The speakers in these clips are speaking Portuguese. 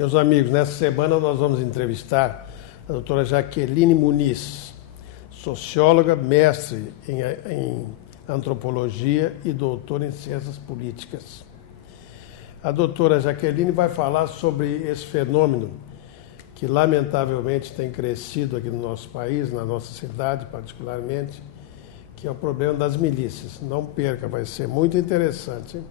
Meus amigos, nessa semana nós vamos entrevistar a doutora Jaqueline Muniz, socióloga, mestre em antropologia e doutora em ciências políticas. A doutora Jaqueline vai falar sobre esse fenômeno que lamentavelmente tem crescido aqui no nosso país, na nossa cidade particularmente, que é o problema das milícias. Não perca, vai ser muito interessante, hein?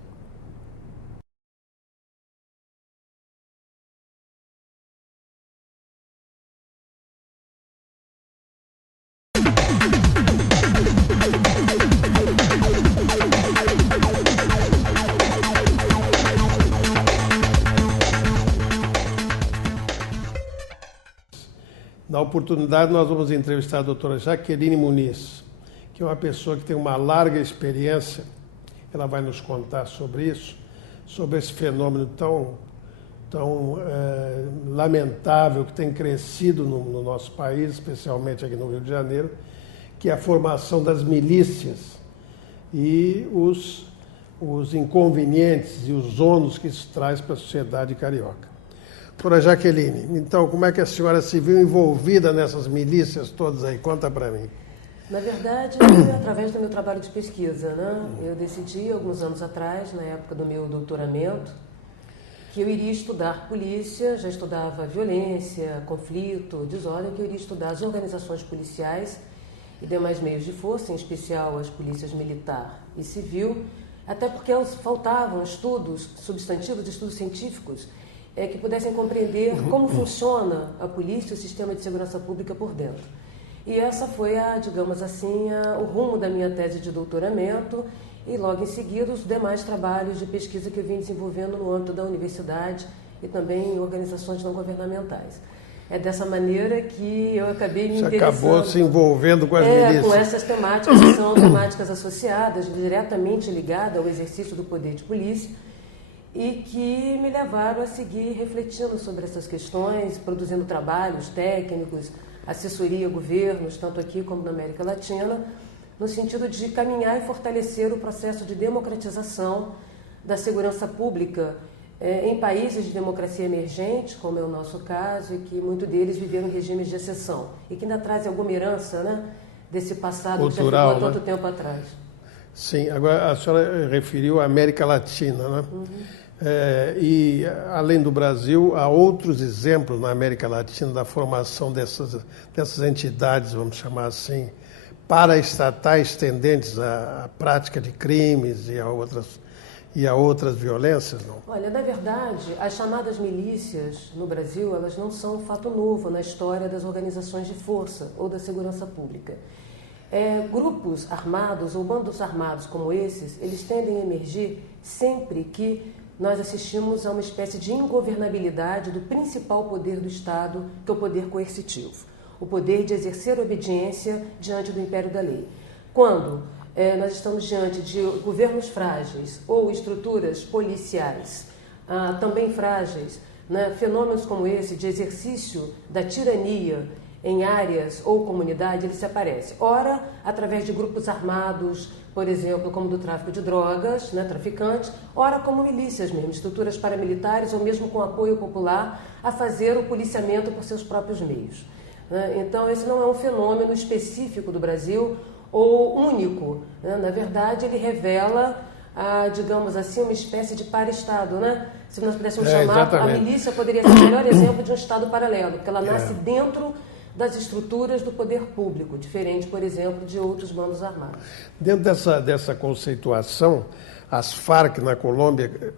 Na oportunidade, nós vamos entrevistar a doutora Jaqueline Muniz, que é uma pessoa que tem uma larga experiência. Ela vai nos contar sobre isso, sobre esse fenômeno tão lamentável que tem crescido no nosso país, especialmente aqui no Rio de Janeiro, que é a formação das milícias e os inconvenientes e os ônus que isso traz para a sociedade carioca. Doutora Jaqueline, então, como é que a senhora se viu envolvida nessas milícias todas aí? Conta para mim. Na verdade, através do meu trabalho de pesquisa, né? Eu decidi, alguns anos atrás, na época do meu doutoramento, que eu iria estudar polícia, já estudava violência, conflito, desordem, que eu iria estudar as organizações policiais e demais meios de força, em especial as polícias militar e civil, até porque faltavam estudos substantivos, estudos científicos, que pudessem compreender como funciona a polícia e o sistema de segurança pública por dentro. E essa foi, digamos assim, o rumo da minha tese de doutoramento e logo em seguida os demais trabalhos de pesquisa que eu vim desenvolvendo no âmbito da universidade e também em organizações não governamentais. É dessa maneira que eu acabei me interessando. Você acabou se envolvendo com as milícias. Com essas temáticas, que são temáticas associadas, diretamente ligadas ao exercício do poder de polícia, e que me levaram a seguir refletindo sobre essas questões, produzindo trabalhos técnicos, assessoria a governos, tanto aqui como na América Latina, no sentido de caminhar e fortalecer o processo de democratização da segurança pública em países de democracia emergente, como é o nosso caso, e que muitos deles viveram regimes de exceção, e que ainda trazem alguma herança, né, desse passado cultural, que já ficou há tanto tempo atrás. Sim, agora a senhora referiu a América Latina, né? Uhum. E, além do Brasil, há outros exemplos na América Latina da formação dessas entidades, vamos chamar assim, paraestatais tendentes à prática de crimes e a outras violências, não? Olha, na verdade, as chamadas milícias no Brasil, elas não são um fato novo na história das organizações de força ou da segurança pública. Grupos armados ou bandos armados como esses, eles tendem a emergir sempre que nós assistimos a uma espécie de ingovernabilidade do principal poder do Estado, que é o poder coercitivo, o poder de exercer obediência diante do império da lei. Quando nós estamos diante de governos frágeis ou estruturas policiais também frágeis, né, fenômenos como esse de exercício da tirania em áreas ou comunidade, ele se aparece. Ora, através de grupos armados, por exemplo, como do tráfico de drogas, né, traficantes, ora como milícias mesmo, estruturas paramilitares ou mesmo com apoio popular a fazer o policiamento por seus próprios meios. Né? Então, esse não é um fenômeno específico do Brasil ou único. Né? Na verdade, ele revela, digamos assim, uma espécie de para-estado, né? Se nós pudéssemos chamar, exatamente. a milícia poderia ser o melhor exemplo de um Estado paralelo, porque ela nasce dentro das estruturas do poder público, diferente, por exemplo, de outros bandos armados. Dentro dessa conceituação, as Farc na Colômbia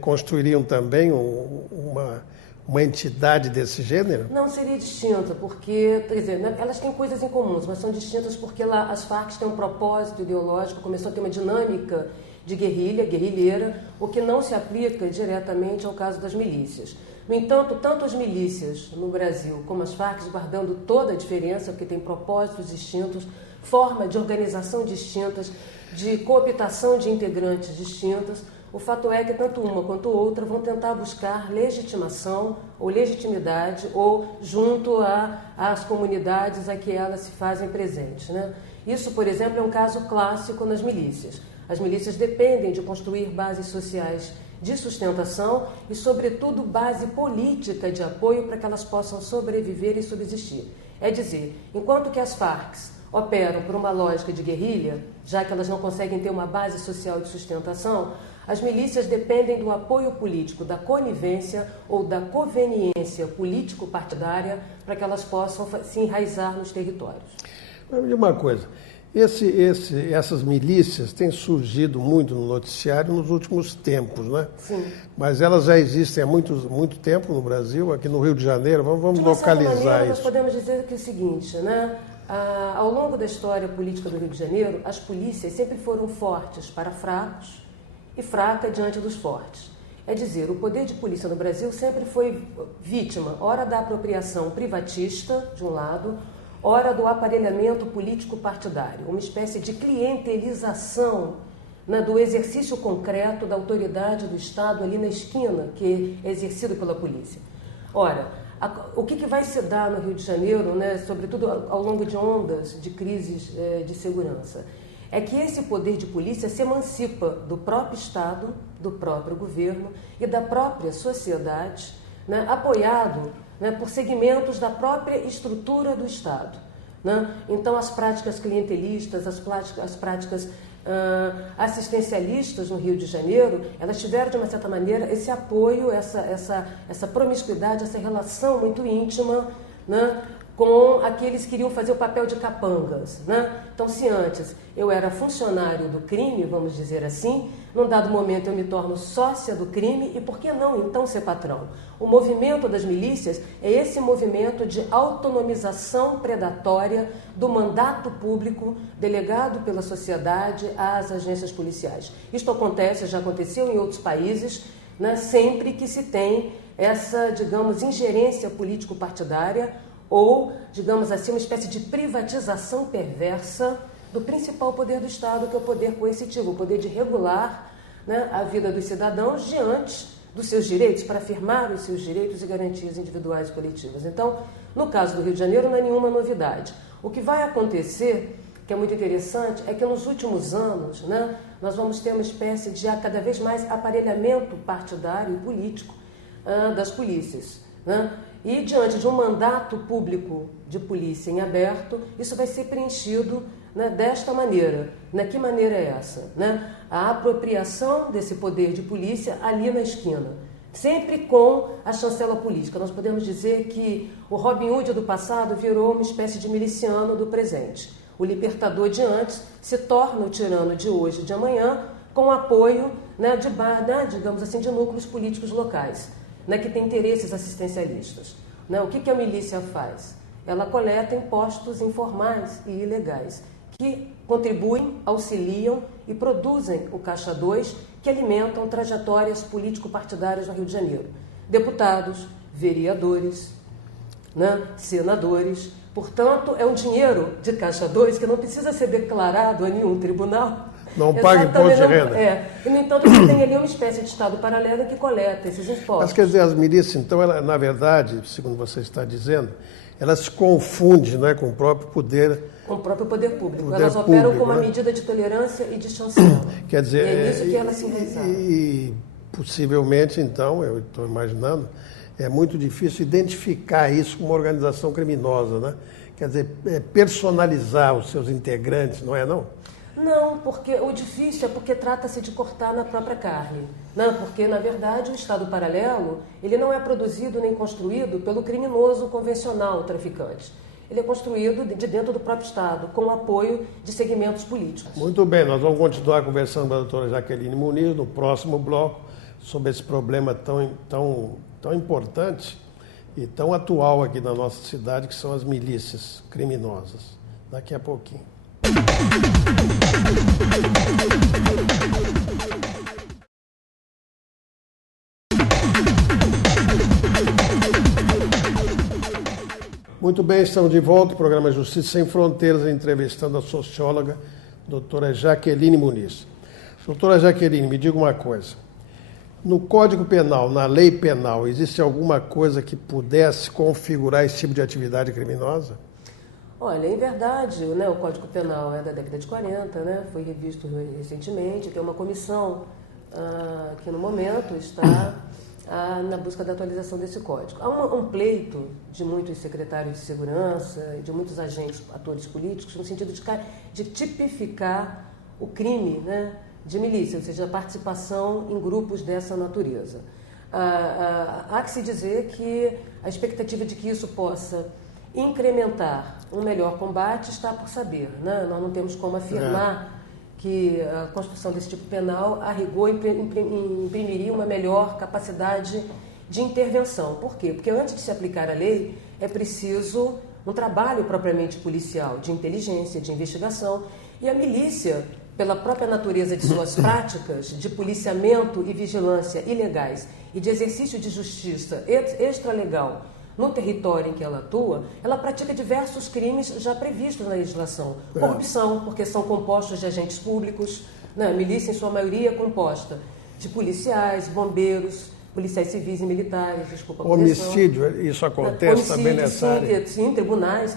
construiriam também uma entidade desse gênero? Não seria distinta, porque, quer dizer, elas têm coisas em comuns, mas são distintas porque lá as Farc têm um propósito ideológico, começou a ter uma dinâmica de guerrilheira, o que não se aplica diretamente ao caso das milícias. No entanto, tanto as milícias no Brasil como as Farc, guardando toda a diferença, porque têm propósitos distintos, forma de organização distintas, de cooptação de integrantes distintas, o fato é que tanto uma quanto outra vão tentar buscar legitimação ou legitimidade ou junto às comunidades a que elas se fazem presentes, né? Isso, por exemplo, é um caso clássico nas milícias. As milícias dependem de construir bases sociais de sustentação e, sobretudo, base política de apoio para que elas possam sobreviver e subsistir. É dizer, enquanto que as Farc operam por uma lógica de guerrilha, já que elas não conseguem ter uma base social de sustentação, as milícias dependem do apoio político, da conivência ou da conveniência político-partidária para que elas possam se enraizar nos territórios. Mas me diga uma coisa, essas milícias têm surgido muito no noticiário nos últimos tempos, né? Sim. Mas elas já existem há muito tempo no Brasil, aqui no Rio de Janeiro. Vamos de uma localizar certa maneira, isso. Nós podemos dizer que é o seguinte, né? Ao longo da história política do Rio de Janeiro, as polícias sempre foram fortes para fracos e fraca diante dos fortes. É dizer, o poder de polícia no Brasil sempre foi vítima, ora da apropriação privatista, de um lado, ora do aparelhamento político-partidário, uma espécie de clientelização, né, do exercício concreto da autoridade do Estado ali na esquina, que é exercido pela polícia. Ora, o que vai se dar no Rio de Janeiro, né, sobretudo ao longo de ondas de crises de segurança, é que esse poder de polícia se emancipa do próprio Estado, do próprio governo e da própria sociedade, né, apoiado, né, por segmentos da própria estrutura do Estado. Né? Então, as práticas clientelistas, as práticas assistencialistas no Rio de Janeiro, elas tiveram, de uma certa maneira, esse apoio, essa promiscuidade, essa relação muito íntima, né, com aqueles que iriam fazer o papel de capangas, né? Então, se antes eu era funcionário do crime, vamos dizer assim, num dado momento eu me torno sócia do crime e por que não então ser patrão? O movimento das milícias é esse movimento de autonomização predatória do mandato público delegado pela sociedade às agências policiais. Isto acontece, já aconteceu em outros países, né, sempre que se tem essa, digamos, ingerência político-partidária ou, digamos assim, uma espécie de privatização perversa do principal poder do Estado, que é o poder coercitivo, o poder de regular, né, a vida dos cidadãos diante dos seus direitos, para afirmar os seus direitos e garantias individuais e coletivas. Então, no caso do Rio de Janeiro, não é nenhuma novidade. O que vai acontecer, que é muito interessante, é que nos últimos anos, né, nós vamos ter uma espécie de cada vez mais aparelhamento partidário e político das polícias, né? E diante de um mandato público de polícia em aberto, isso vai ser preenchido, né, desta maneira. Né? Que maneira é essa? Né? A apropriação desse poder de polícia ali na esquina, sempre com a chancela política. Nós podemos dizer que o Robin Hood do passado virou uma espécie de miliciano do presente. O libertador de antes se torna o tirano de hoje e de amanhã, com apoio, né, digamos assim, de núcleos políticos locais, né, que tem interesses assistencialistas. Né? O que a milícia faz? Ela coleta impostos informais e ilegais, que contribuem, auxiliam e produzem o Caixa 2, que alimentam trajetórias político-partidárias no Rio de Janeiro. Deputados, vereadores, né, senadores. Portanto, é um dinheiro de Caixa 2 que não precisa ser declarado a nenhum tribunal. Não paga imposto de renda. E, no entanto, você tem ali uma espécie de Estado paralelo que coleta esses impostos. Mas, quer dizer, as milícias, então, na verdade, segundo você está dizendo, elas se confundem, né, com o próprio poder... Com o próprio poder público. Elas operam com uma medida de tolerância e de chancela. Quer dizer, é nisso que elas se enraizaram. E possivelmente, então, eu estou imaginando, é muito difícil identificar isso como uma organização criminosa, né? Quer dizer, personalizar os seus integrantes, não é, não? Não, porque o difícil é porque trata-se de cortar na própria carne. Não, porque, na verdade, o Estado paralelo ele não é produzido nem construído pelo criminoso convencional, o traficante. Ele é construído de dentro do próprio Estado, com o apoio de segmentos políticos. Muito bem, nós vamos continuar conversando com a doutora Jaqueline Muniz no próximo bloco sobre esse problema tão importante e tão atual aqui na nossa cidade, que são as milícias criminosas. Daqui a pouquinho. Muito bem, estamos de volta. O programa Justiça Sem Fronteiras, entrevistando a socióloga doutora Jaqueline Muniz. Doutora Jaqueline, me diga uma coisa. No Código Penal, na lei penal, existe alguma coisa que pudesse configurar esse tipo de atividade criminosa? Olha, em verdade, né, o Código Penal é da década de 40, né, foi revisto recentemente, tem uma comissão que no momento está na busca da atualização desse código. Há um pleito de muitos secretários de segurança e de muitos agentes, atores políticos, no sentido de tipificar o crime, né, de milícia, ou seja, a participação em grupos dessa natureza. Há que se dizer que a expectativa de que isso possa incrementar um melhor combate está por saber, né? Nós não temos como afirmar que a construção desse tipo penal, a rigor, imprimiria uma melhor capacidade de intervenção. Por quê? Porque antes de se aplicar a lei, é preciso um trabalho propriamente policial, de inteligência, de investigação, e a milícia, pela própria natureza de suas práticas de policiamento e vigilância ilegais e de exercício de justiça extralegal no território em que ela atua, ela pratica diversos crimes já previstos na legislação. Corrupção, porque são compostos de agentes públicos, né? A milícia, em sua maioria, é composta de policiais, bombeiros, policiais civis e militares, desculpa a correção. Homicídio, isso acontece também nessa área? Sim, tribunais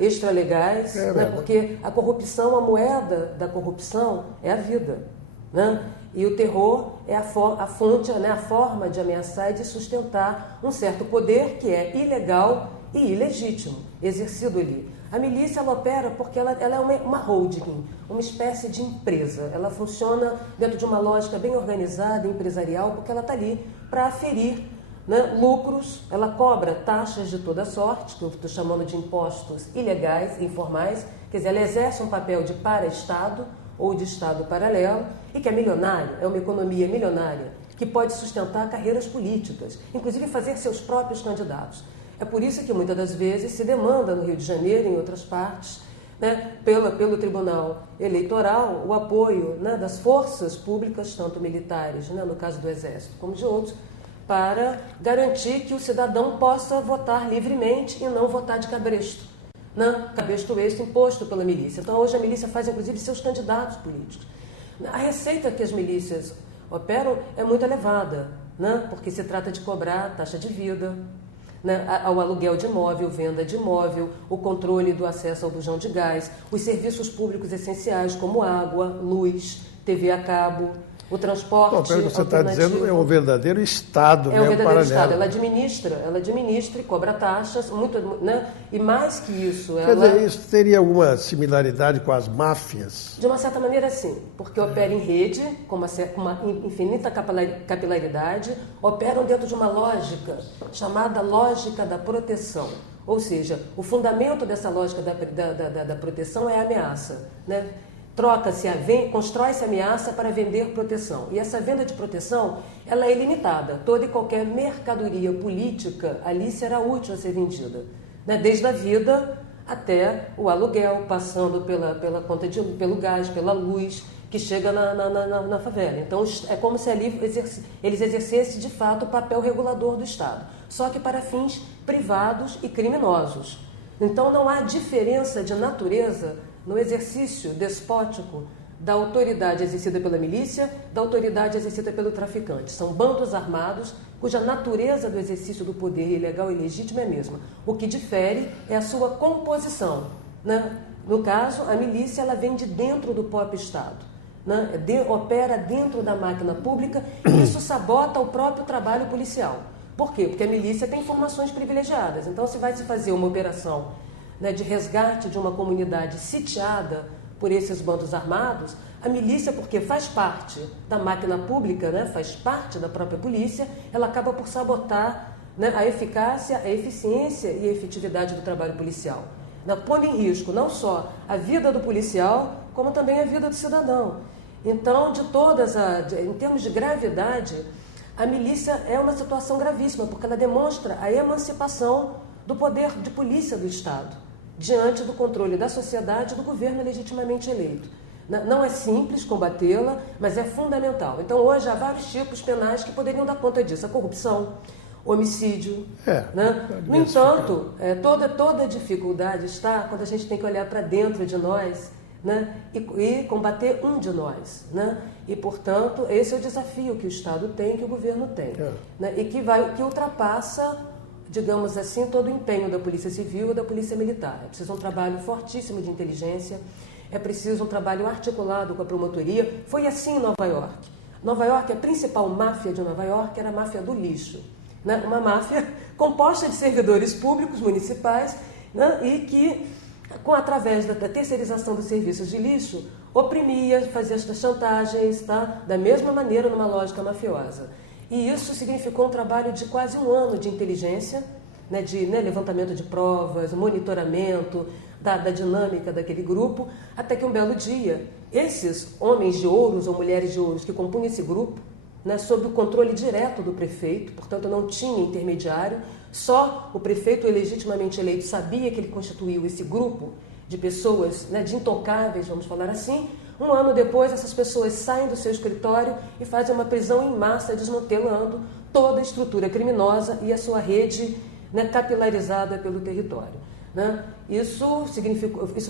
extralegais, porque a corrupção, a moeda da corrupção é a vida, né? E o terror é a fonte, né, a forma de ameaçar e de sustentar um certo poder que é ilegal e ilegítimo, exercido ali. A milícia, ela opera porque ela é uma holding, uma espécie de empresa. Ela funciona dentro de uma lógica bem organizada, empresarial, porque ela está ali para aferir, né, lucros, ela cobra taxas de toda sorte, que eu estou chamando de impostos ilegais, informais, quer dizer, ela exerce um papel de para-estado ou de estado paralelo e que é milionária, é uma economia milionária, que pode sustentar carreiras políticas, inclusive fazer seus próprios candidatos. É por isso que muitas das vezes se demanda no Rio de Janeiro e em outras partes, né, pelo Tribunal Eleitoral, o apoio, né, das forças públicas, tanto militares, né, no caso do Exército, como de outros, para garantir que o cidadão possa votar livremente e não votar de cabresto. Cabresto extra imposto pela milícia. Então, hoje a milícia faz, inclusive, seus candidatos políticos. A receita que as milícias operam é muito elevada, né? Porque se trata de cobrar taxa de vida, né? Ao aluguel de imóvel, venda de imóvel, o controle do acesso ao bujão de gás, os serviços públicos essenciais como água, luz, TV a cabo, o transporte. Bom, pelo que você está dizendo, é um verdadeiro Estado, é um verdadeiro paralelo. Estado. Ela administra e cobra taxas, muito, né? E mais que isso, Quer dizer, isso teria alguma similaridade com as máfias? De uma certa maneira, sim, porque opera em rede, com uma infinita capilaridade, operam dentro de uma lógica chamada lógica da proteção. Ou seja, o fundamento dessa lógica da proteção é a ameaça, né? Constrói-se ameaça para vender proteção. E essa venda de proteção, ela é ilimitada. Toda e qualquer mercadoria política ali será útil a ser vendida, né? Desde a vida até o aluguel, passando pela conta pelo gás, pela luz, que chega na favela. Então, é como se ali eles exercessem, de fato, o papel regulador do Estado, só que para fins privados e criminosos. Então, não há diferença de natureza no exercício despótico da autoridade exercida pela milícia, da autoridade exercida pelo traficante. São bandos armados cuja natureza do exercício do poder ilegal e legítimo é a mesma. O que difere é a sua composição, né? No caso, a milícia, ela vem de dentro do próprio Estado, né? Opera dentro da máquina pública e isso sabota o próprio trabalho policial. Por quê? Porque a milícia tem informações privilegiadas. Então, se vai se fazer uma operação, né, de resgate de uma comunidade sitiada por esses bandos armados, a milícia, porque faz parte da máquina pública, né, faz parte da própria polícia, ela acaba por sabotar, né, a eficácia, a eficiência e a efetividade do trabalho policial, né, pondo em risco não só a vida do policial, como também a vida do cidadão. Então, em termos de gravidade, a milícia é uma situação gravíssima, porque ela demonstra a emancipação do poder de polícia do Estado, diante do controle da sociedade e do governo legitimamente eleito. Não é simples combatê-la, mas é fundamental. Então, hoje, há vários tipos penais que poderiam dar conta disso. A corrupção, homicídio. Né? No entanto, toda a dificuldade está quando a gente tem que olhar para dentro de nós, né? E combater um de nós. Né? E, portanto, esse é o desafio que o Estado tem, que o governo tem. Né? E que ultrapassa, digamos assim, todo o empenho da Polícia Civil e da Polícia Militar. É preciso um trabalho fortíssimo de inteligência, é preciso um trabalho articulado com a promotoria. Foi assim em Nova York. Nova York, a principal máfia de Nova York era a máfia do lixo, né? Uma máfia composta de servidores públicos municipais, né? E que, através da terceirização dos serviços de lixo, oprimia, fazia estas chantagens, tá? Da mesma maneira numa lógica mafiosa. E isso significou um trabalho de quase um ano de inteligência, né? De levantamento de provas, monitoramento da dinâmica daquele grupo, até que um belo dia, esses homens de ouros ou mulheres de ouros que compunham esse grupo, né, sob o controle direto do prefeito, portanto não tinha intermediário, só o prefeito legitimamente eleito sabia que ele constituiu esse grupo de pessoas, né, de intocáveis, vamos falar assim. Um ano depois, essas pessoas saem do seu escritório e fazem uma prisão em massa, desmantelando toda a estrutura criminosa e a sua rede, né, capilarizada pelo território. Né? Isso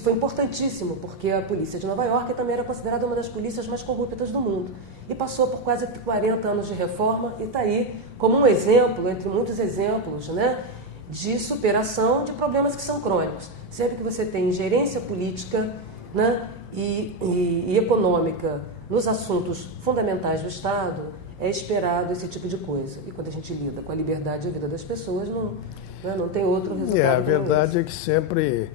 foi importantíssimo, porque a polícia de Nova York também era considerada uma das polícias mais corruptas do mundo. E passou por quase 40 anos de reforma e está aí como um exemplo, entre muitos exemplos, né, de superação de problemas que são crônicos. Sempre que você tem ingerência política, né, e econômica nos assuntos fundamentais do Estado, é esperado esse tipo de coisa. E quando a gente lida com a liberdade e a vida das pessoas, não tem outro resultado. A verdade é que sempre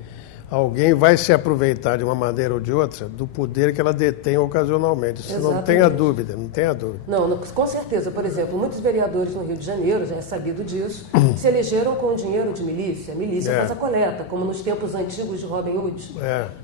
alguém vai se aproveitar de uma maneira ou de outra do poder que ela detém ocasionalmente. Isso não tenha dúvida, não tenha dúvida. Não, com certeza. Por exemplo, muitos vereadores no Rio de Janeiro, já é sabido disso, se elegeram com dinheiro de milícia. A milícia faz a coleta, como nos tempos antigos de Robin Hood.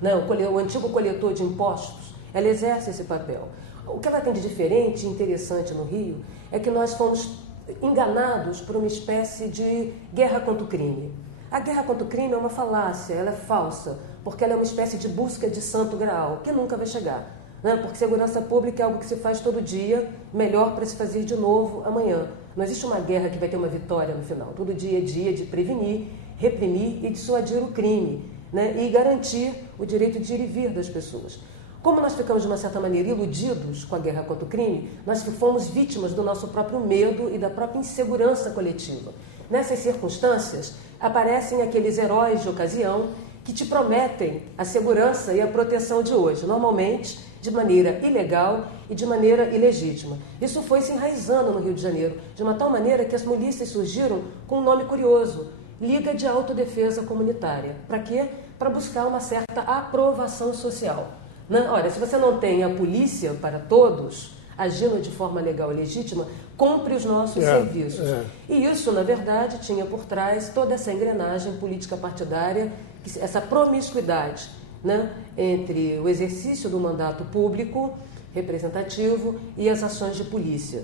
Não, o antigo coletor de impostos, ela exerce esse papel. O que ela tem de diferente e interessante no Rio é que nós fomos enganados por uma espécie de guerra contra o crime. A guerra contra o crime é uma falácia, ela é falsa, porque ela é uma espécie de busca de santo graal, que nunca vai chegar. Né? Porque segurança pública é algo que se faz todo dia, melhor para se fazer de novo amanhã. Não existe uma guerra que vai ter uma vitória no final. Todo dia é dia de prevenir, reprimir e dissuadir o crime, né? E garantir o direito de ir e vir das pessoas. Como nós ficamos, de uma certa maneira, iludidos com a guerra contra o crime, nós fomos vítimas do nosso próprio medo e da própria insegurança coletiva. Nessas circunstâncias, aparecem aqueles heróis de ocasião que te prometem a segurança e a proteção de hoje, normalmente de maneira ilegal e de maneira ilegítima. Isso foi se enraizando no Rio de Janeiro, de uma tal maneira que as milícias surgiram com um nome curioso, Liga de Autodefesa Comunitária. Para quê? Para buscar uma certa aprovação social. Olha, se você não tem a polícia para todos, agindo de forma legal e legítima, compre os nossos serviços. E isso, na verdade, tinha por trás toda essa engrenagem política partidária, essa promiscuidade, né, entre o exercício do mandato público representativo e as ações de polícia.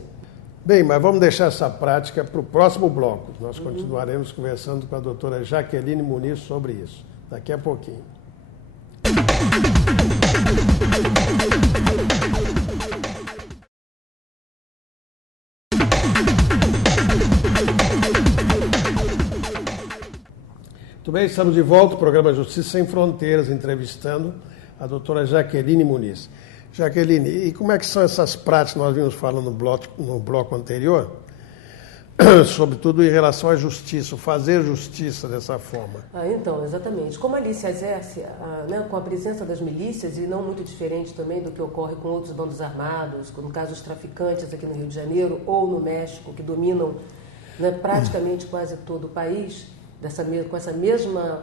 Bem, mas vamos deixar essa prática para o próximo bloco. Nós continuaremos conversando com a doutora Jaqueline Muniz sobre isso, daqui a pouquinho. Muito bem, estamos de volta ao programa Justiça Sem Fronteiras, entrevistando a doutora Jaqueline Muniz. Jaqueline, e como é que são essas práticas que nós vimos falando no bloco anterior, sobretudo em relação à justiça, fazer justiça dessa forma? Então, exatamente. Como ali se exerce com a presença das milícias, e não muito diferente também do que ocorre com outros bandos armados, no caso os traficantes aqui no Rio de Janeiro ou no México, que dominam, né, praticamente quase todo o país, com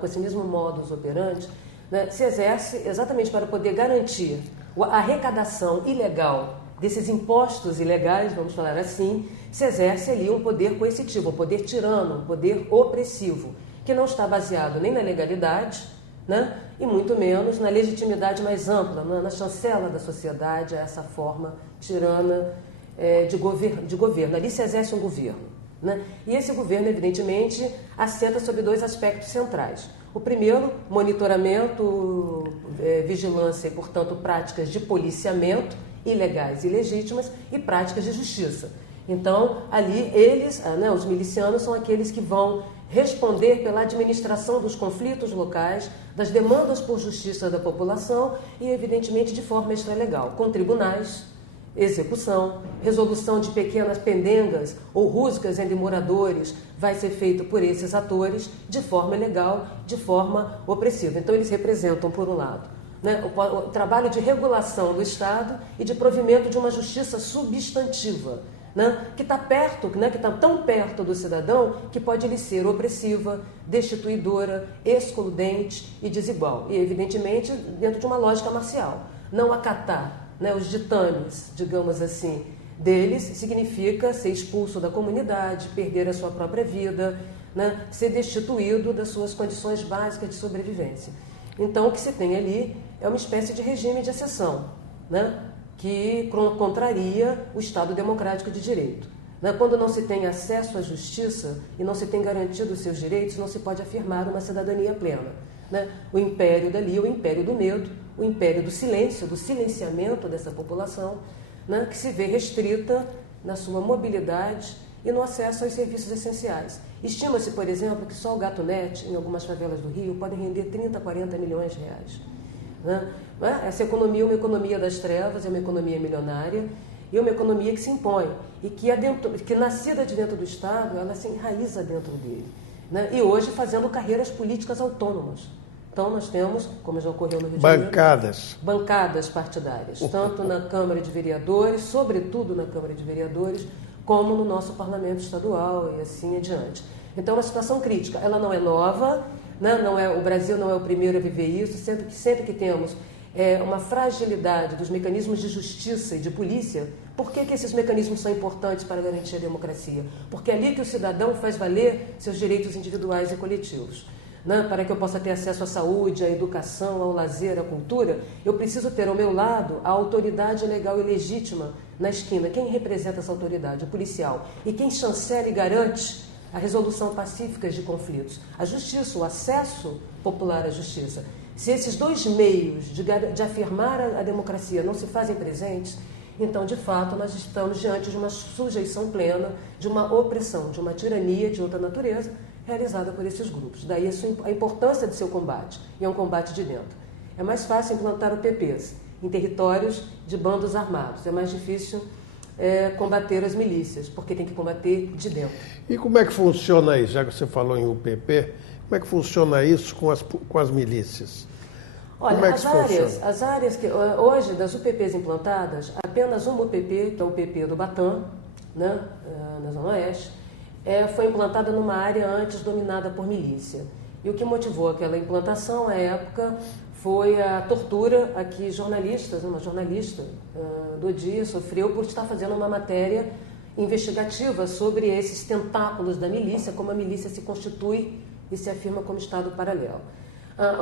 esse mesmo modus operandi, né, se exerce exatamente para poder garantir a arrecadação ilegal desses impostos ilegais, vamos falar assim, se exerce ali um poder coercitivo, um poder tirano, um poder opressivo, que não está baseado nem na legalidade, né, e muito menos na legitimidade mais ampla, na chancela da sociedade, a essa forma tirana de governo. Ali se exerce um governo. Né? E esse governo, evidentemente, assenta sobre dois aspectos centrais. O primeiro, monitoramento, vigilância e, portanto, práticas de policiamento ilegais e legítimas e práticas de justiça. Então, ali eles, os milicianos, são aqueles que vão responder pela administração dos conflitos locais, das demandas por justiça da população e, evidentemente, de forma extralegal, com tribunais, execução, resolução de pequenas pendengas ou rusgas entre moradores vai ser feito por esses atores de forma ilegal, de forma opressiva. Então, eles representam, por um lado, né, o trabalho de regulação do Estado e de provimento de uma justiça substantiva, né, que está perto, né, que está tão perto do cidadão que pode lhe ser opressiva, destituidora, excludente e desigual. E, evidentemente, dentro de uma lógica marcial. Não acatar, né, os ditames, digamos assim, deles significa ser expulso da comunidade, perder a sua própria vida, né, ser destituído das suas condições básicas de sobrevivência. Então, o que se tem ali é uma espécie de regime de exceção, né, que contraria o Estado democrático de direito. Né? Quando não se tem acesso à justiça e não se tem garantido os seus direitos, não se pode afirmar uma cidadania plena. Né? O império dali é o império do medo, o império do silêncio, do silenciamento dessa população, né, que se vê restrita na sua mobilidade e no acesso aos serviços essenciais. Estima-se, por exemplo, que só o gatunete, em algumas favelas do Rio, pode render 30, 40 milhões de reais. Né? Essa economia é uma economia das trevas, é uma economia milionária e é uma economia que se impõe e que nascida de dentro do Estado, ela se enraiza dentro dele. Né? E hoje fazendo carreiras políticas autônomas. Então, nós temos, como já ocorreu no Rio de Janeiro, bancadas partidárias, tanto na Câmara de Vereadores, sobretudo na Câmara de Vereadores, como no nosso Parlamento Estadual e assim adiante. Então, é uma situação crítica. Ela não é nova, né? O Brasil não é o primeiro a viver isso, sempre que temos uma fragilidade dos mecanismos de justiça e de polícia. Por que esses mecanismos são importantes para garantir a democracia? Porque é ali que o cidadão faz valer seus direitos individuais e coletivos. Né, para que eu possa ter acesso à saúde, à educação, ao lazer, à cultura, eu preciso ter ao meu lado a autoridade legal e legítima na esquina. Quem representa essa autoridade? O policial. E quem chancela e garante a resolução pacífica de conflitos? A justiça, o acesso popular à justiça. Se esses dois meios de afirmar a democracia não se fazem presentes, então, de fato, nós estamos diante de uma sujeição plena, de uma opressão, de uma tirania de outra natureza, realizada por esses grupos. Daí a importância do seu combate, e é um combate de dentro. É mais fácil implantar o PPs em territórios de bandos armados, é mais difícil combater as milícias, porque tem que combater de dentro. E como é que funciona isso? Já que você falou em UPP, como é que funciona isso com as milícias? Olha, as áreas que hoje, das UPPs implantadas, apenas uma UPP, que é o UPP do Batã, né, na Zona Oeste, foi implantada numa área antes dominada por milícia. E o que motivou aquela implantação, à época, foi a tortura a que uma jornalista do Dia sofreu por estar fazendo uma matéria investigativa sobre esses tentáculos da milícia, como a milícia se constitui e se afirma como Estado paralelo.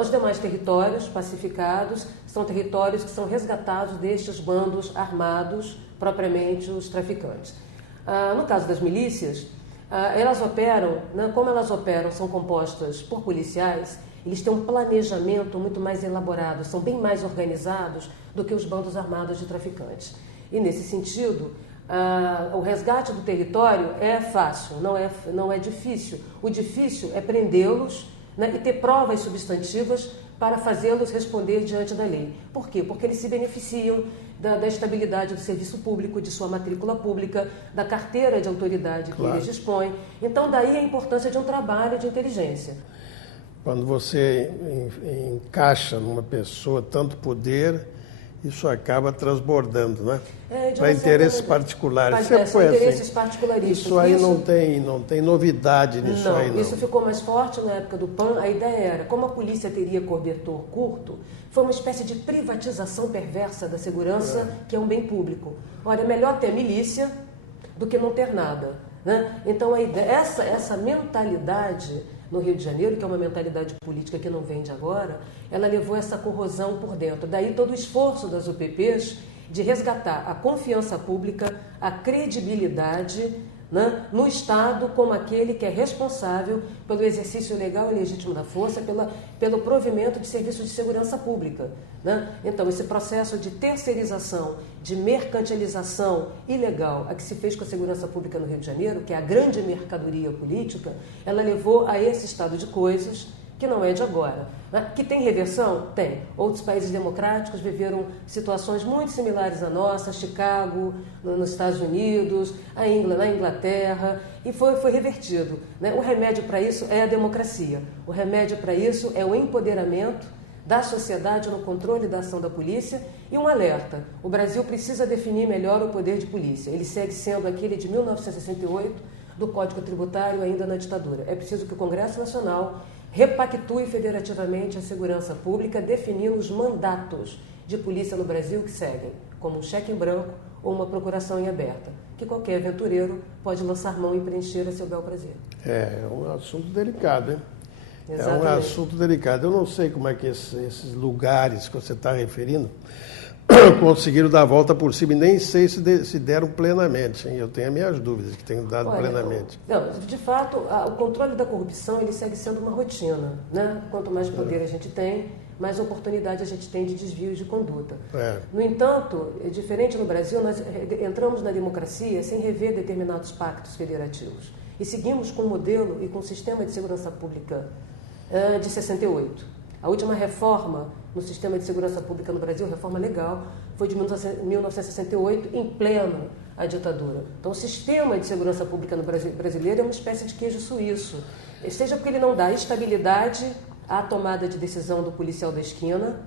Os demais territórios pacificados são territórios que são resgatados destes bandos armados, propriamente os traficantes. No caso das milícias, elas operam, né, como elas operam, são compostas por policiais, eles têm um planejamento muito mais elaborado, são bem mais organizados do que os bandos armados de traficantes. E, nesse sentido, o resgate do território é fácil, não é difícil. O difícil é prendê-los, né, e ter provas substantivas para fazê-los responder diante da lei. Por quê? Porque eles se beneficiam da estabilidade do serviço público, de sua matrícula pública, da carteira de autoridade que eles dispõem. Então, daí a importância de um trabalho de inteligência. Quando você encaixa numa pessoa tanto poder, isso acaba transbordando, né? Para interesses particulares. Sempre foi interesses particularistas. Isso aí não tem novidade nisso aí, não. Isso ficou mais forte na época do PAN. A ideia era, como a polícia teria cobertor curto, foi uma espécie de privatização perversa da segurança, que é um bem público. Olha, é melhor ter milícia do que não ter nada, né? Então, a ideia, essa mentalidade no Rio de Janeiro, que é uma mentalidade política que não vem de agora, ela levou essa corrosão por dentro. Daí todo o esforço das UPPs de resgatar a confiança pública, a credibilidade, né, no Estado como aquele que é responsável pelo exercício legal e legítimo da força, pelo provimento de serviços de segurança pública. Né? Então, esse processo de terceirização, de mercantilização ilegal a que se fez com a segurança pública no Rio de Janeiro, que é a grande mercadoria política, ela levou a esse estado de coisas que não é de agora. Né? Que tem reversão? Tem. Outros países democráticos viveram situações muito similares à nossa, Chicago, nos Estados Unidos, na Inglaterra, e foi revertido. Né? O remédio para isso é a democracia. O remédio para isso é o empoderamento, da sociedade no controle da ação da polícia e um alerta. O Brasil precisa definir melhor o poder de polícia. Ele segue sendo aquele de 1968 do Código Tributário ainda na ditadura. É preciso que o Congresso Nacional repactue federativamente a segurança pública, definindo os mandatos de polícia no Brasil que seguem, como um cheque em branco ou uma procuração em aberta, que qualquer aventureiro pode lançar mão e preencher a seu bel prazer. É um assunto delicado, hein? Exatamente. É um assunto delicado. Eu não sei como é que esses lugares que você está referindo conseguiram dar a volta por cima e nem sei se deram plenamente, hein? Eu tenho as minhas dúvidas que tenham dado plenamente. Não, de fato, o controle da corrupção ele segue sendo uma rotina, né? Quanto mais poder a gente tem, mais oportunidade a gente tem de desvios de conduta. No entanto, diferente no Brasil, nós entramos na democracia sem rever determinados pactos federativos e seguimos com o modelo e com o sistema de segurança pública de 68. A última reforma no sistema de segurança pública no Brasil, reforma legal, foi de 1968, em plena a ditadura. Então, o sistema de segurança pública no brasileiro é uma espécie de queijo suíço, seja porque ele não dá estabilidade à tomada de decisão do policial da esquina,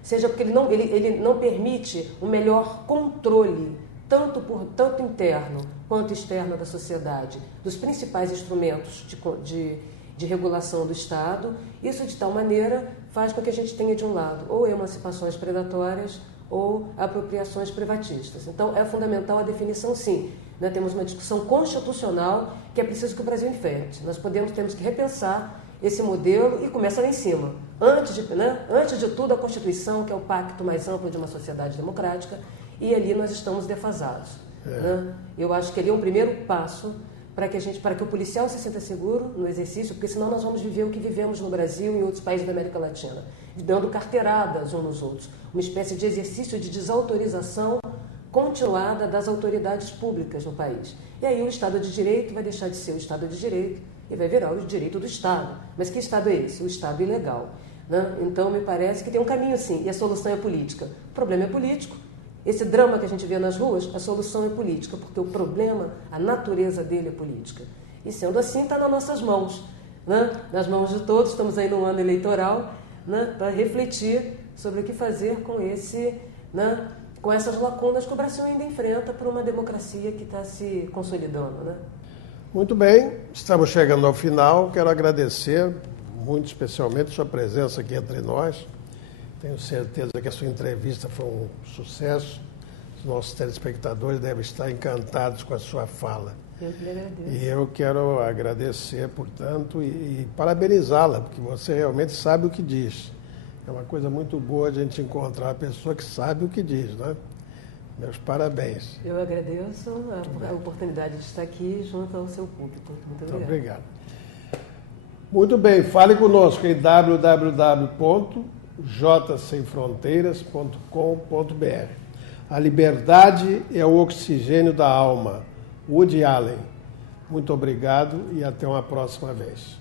seja porque ele não permite um melhor controle, tanto interno quanto externo da sociedade, dos principais instrumentos de regulação do Estado. Isso, de tal maneira, faz com que a gente tenha, de um lado, ou emancipações predatórias ou apropriações privatistas. Então, é fundamental a definição, sim. Temos uma discussão constitucional que é preciso que o Brasil enfrente. Nós temos que repensar esse modelo e começa lá em cima. Antes de tudo, a Constituição, que é o pacto mais amplo de uma sociedade democrática, e ali nós estamos defasados. Eu acho que ali é um primeiro passo para que o policial se sinta seguro no exercício, porque senão nós vamos viver o que vivemos no Brasil e em outros países da América Latina, dando carteiradas uns nos outros, uma espécie de exercício de desautorização continuada das autoridades públicas no país. E aí o Estado de Direito vai deixar de ser o Estado de Direito e vai virar o direito do Estado. Mas que Estado é esse? O Estado ilegal. Então, me parece que tem um caminho, sim, e a solução é política. O problema é político. Esse drama que a gente vê nas ruas, a solução é política, porque o problema, a natureza dele é política. E sendo assim, está nas nossas mãos, nas mãos de todos. Estamos aí num ano eleitoral, para refletir sobre o que fazer com essas lacunas que o Brasil ainda enfrenta por uma democracia que está se consolidando. Muito bem, estamos chegando ao final. Quero agradecer muito especialmente sua presença aqui entre nós. Tenho certeza que a sua entrevista foi um sucesso. Os nossos telespectadores devem estar encantados com a sua fala. Eu que lhe agradeço. E eu quero agradecer, portanto, e parabenizá-la, porque você realmente sabe o que diz. É uma coisa muito boa a gente encontrar uma pessoa que sabe o que diz, né? Meus parabéns. Eu agradeço a oportunidade de estar aqui junto ao seu público. Muito obrigado. Muito bem, fale conosco em www.jsemfronteiras.com.br. A liberdade é o oxigênio da alma. Woody Allen. Muito obrigado e até uma próxima vez.